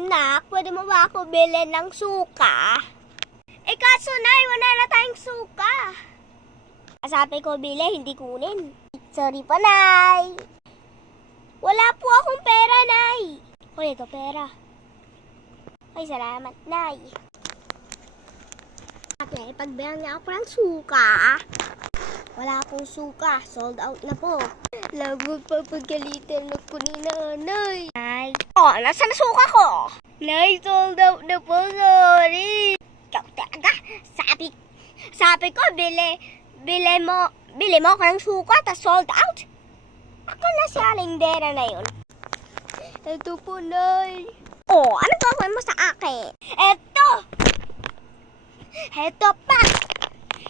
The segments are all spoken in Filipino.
Nak, pwede mo ba ako bilhin ng suka? Eh kaso, Nay, wala na tayong suka. Sabi ko, bili, hindi kunin. Sorry po, Nay. Wala po akong pera, Nay. O, ito pera. Ay, salamat, Nay. Okay, pagbilang niya ako ng suka. Wala akong suka. Sold out na po. Lagot pa pagkalitan ako ni Nanay. Nay. Oh, nasa na suka ko? Nay, sold out na po. Sorry. Ikaw talaga. Sabi ko, bili mo ako ng suka, tas sold out. Ako na si Alindera na yun. Ito po, Nay. Oh, ano gagawin mo sa akin? Ito pa.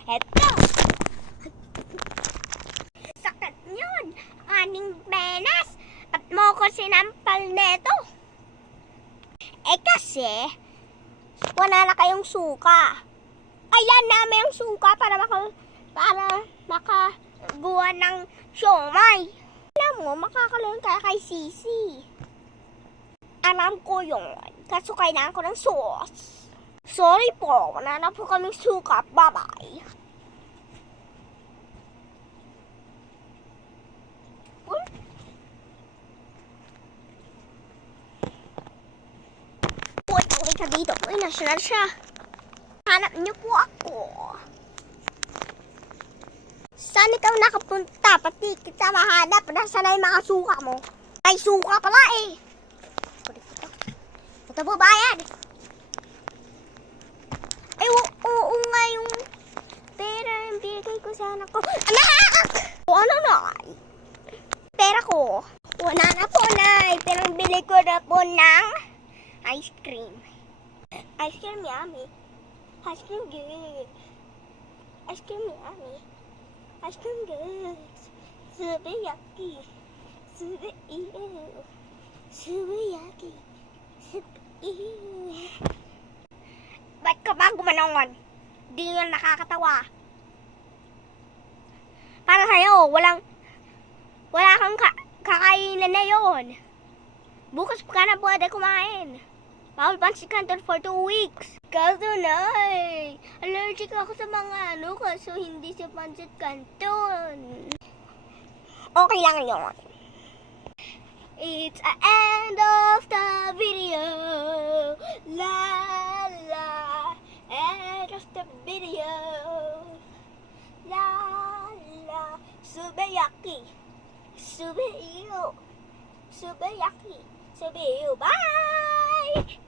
Ito. Sakit yun. Aning benas. At mo ko sinampal neto. Eh kasi, wala na kayong suka. Kailan namin yung suka para makagawa ng siomay. Alam mo, makakaloon ka kay Sisi. Alam ko yun. Kaso kailangan ko ng sauce. Sorry po, wala na po kaming suka. Bye-bye. Uy, tangay ka dito. Uy, national siya. Hanap niyo po ako. Saan ikaw nakapunta? Pati kita mahanap. Nasaan na yung mga suka mo? Ay, suka pala eh. Ito po, bayad. Ay, oo nga yung pera yung binigay ko sana ko. Anak! O ano na? Pera ko. Wala na po, Nay. Pero bili ko na po ng ice cream. Ice cream yummy. Ice cream good. Ice cream yummy. Ice cream good. Super yucky. Super ew. Super yucky. Super ew. Ba't ka ba gumanongon? Di nga nakakatawa. Para sa'yo, wala kang kakainan na yon. Bukas pa ka na pwede kumain. Bawal pansit canton for 2 weeks. Kaso, Nay, allergic ako sa mga kaso hindi sa pansit canton. Okay lang yun. It's the end of the video. La la, end of the video. La la, super yucky. Super ew. Super yucky. Super ew. Bye!